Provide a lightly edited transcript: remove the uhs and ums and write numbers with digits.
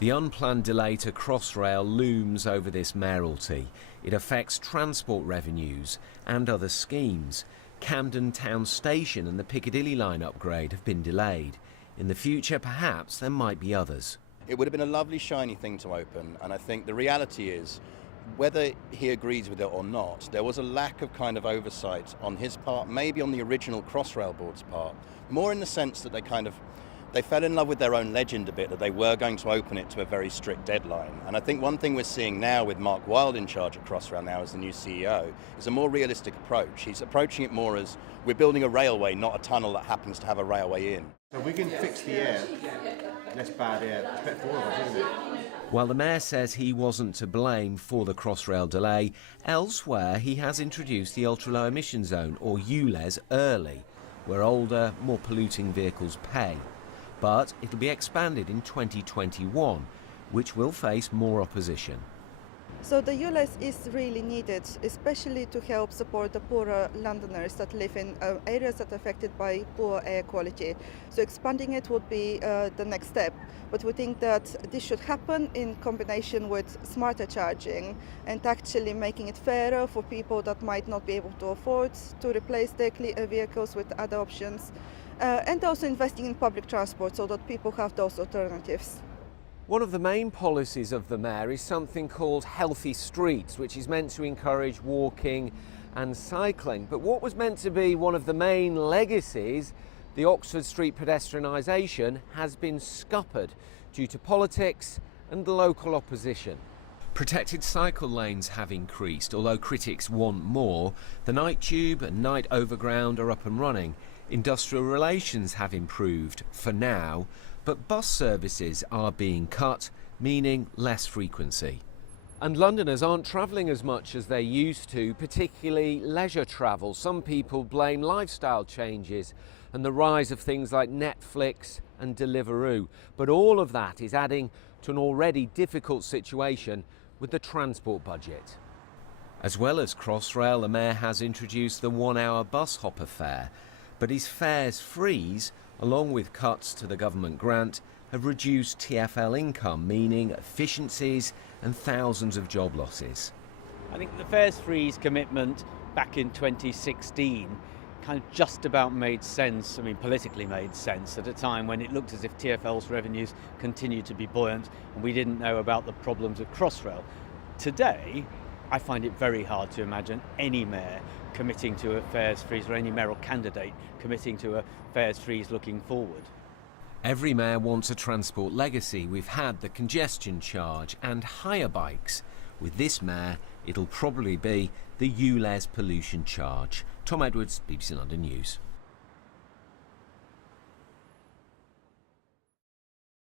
The unplanned delay to Crossrail looms over this mayoralty. It affects transport revenues and other schemes. Camden Town Station and the Piccadilly line upgrade have been delayed. In the future, perhaps, there might be others. It would have been a lovely, shiny thing to open, and I think the reality is, whether he agrees with it or not, there was a lack of kind of oversight on his part, maybe on the original Crossrail board's part, more in the sense that they fell in love with their own legend a bit, that they were going to open it to a very strict deadline. And I think one thing we're seeing now with Mark Wilde in charge of Crossrail now as the new CEO is a more realistic approach. He's approaching it more as we're building a railway, not a tunnel that happens to have a railway in. So we can fix the air, less bad air, it's better for all of us, isn't it? While the mayor says he wasn't to blame for the Crossrail delay, elsewhere he has introduced the ultra-low emission zone, or ULEZ, early, where older, more polluting vehicles pay. But it'll be expanded in 2021, which will face more opposition. So the ULEZ is really needed, especially to help support the poorer Londoners that live in areas that are affected by poor air quality. So expanding it would be the next step. But we think that this should happen in combination with smarter charging and actually making it fairer for people that might not be able to afford to replace their vehicles with other options. And also investing in public transport so that people have those alternatives. One of the main policies of the mayor is something called Healthy Streets, which is meant to encourage walking and cycling. But what was meant to be one of the main legacies, the Oxford Street pedestrianisation, has been scuppered due to politics and local opposition. Protected cycle lanes have increased, although critics want more. The night tube and night overground are up and running. Industrial relations have improved for now, but bus services are being cut, meaning less frequency. And Londoners aren't travelling as much as they used to, particularly leisure travel. Some people blame lifestyle changes and the rise of things like Netflix and Deliveroo. But all of that is adding to an already difficult situation with the transport budget. As well as Crossrail, the mayor has introduced the 1-hour bus hopper fare. But his fares freeze, along with cuts to the government grant, have reduced TfL income, meaning efficiencies and thousands of job losses. I think the fares freeze commitment back in 2016 kind of just about made sense, politically made sense at a time when it looked as if TfL's revenues continued to be buoyant and we didn't know about the problems of Crossrail. Today, I find it very hard to imagine any mayor committing to a fares freeze, or any mayoral candidate committing to a fares freeze looking forward. Every mayor wants a transport legacy. We've had the congestion charge and hire bikes. With this mayor, it'll probably be the ULEZ pollution charge. Tom Edwards, BBC London News.